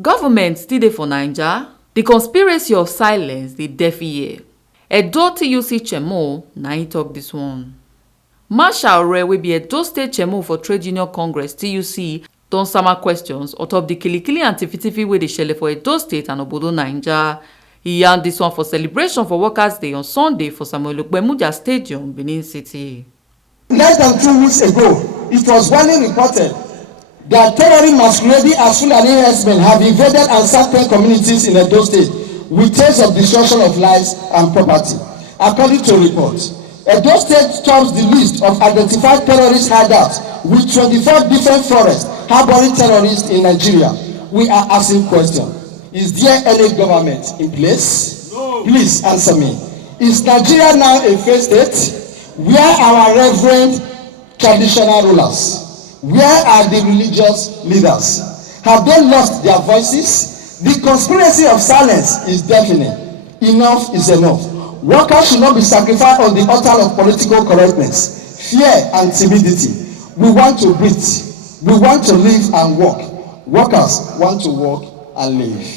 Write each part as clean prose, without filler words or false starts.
Government still dey for Naija. The conspiracy of silence dey deaf ear. Edo TUC Chemo na im talk this one. Marshal Ore wey be Edo State Chemo for Trade Union Congress TUC don sama questions ontop the kilikili and tiffy wey dey shele for Edo State and obodo Naija. He yarn this one for celebration for Workers' Day on Sunday for Samuel Okpemudia Stadium, Benin City. Less than 2 weeks ago, it was widely reported that terrorists masquerading as Fulani herdsmen have invaded and sacked 10 communities in Edo State with tales of destruction of lives and property. According to reports, Edo State tops the list of identified terrorist hideouts with 24 different forests harboring terrorists in Nigeria. We are asking questions. Is there any government in place? No. Please answer me. Is Nigeria now a failed state? Where are our reverend traditional rulers? Where are the religious leaders? Have they lost their voices? The conspiracy of silence is deafening. Enough is enough. Workers should not be sacrificed on the altar of political correctness, fear, and timidity. We want to breathe. We want to live and work. Workers want to work and live.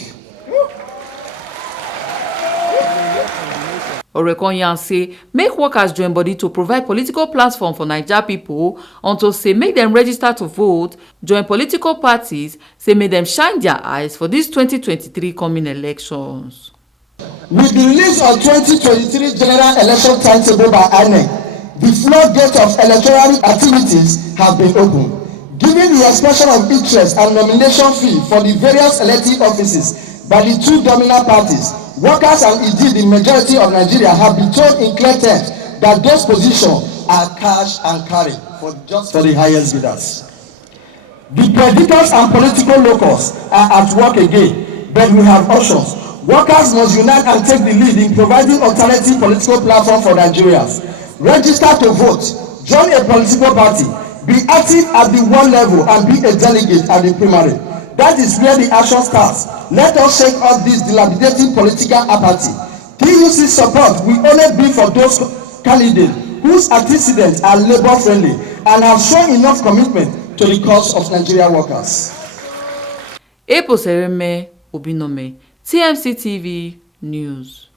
Orekonyan say make workers join body to provide political platform for Naija people, unto say make them register to vote, join political parties, say make them shine their eyes for these 2023 coming elections. With the release of 2023 general election timetable by INEC, the floodgate of electoral activities have been opened. Given the expression of interest and nomination fee for the various elective offices by the two dominant parties, workers and indeed the majority of Nigeria have been told in clear terms that those positions are cash and carry for the highest bidders. The predators and political locals are at work again, but we have options. Workers must unite and take the lead in providing alternative political platform for Nigerians. Register to vote, join a political party, be active at the one level and be a delegate at the primary. That is where the action starts. Let us shake off this dilapidating political apathy. TUC support will only be for those candidates whose antecedents are labor-friendly and have shown enough commitment to the cause of Nigerian workers. Epo Sereme Obinome, TMC TV News.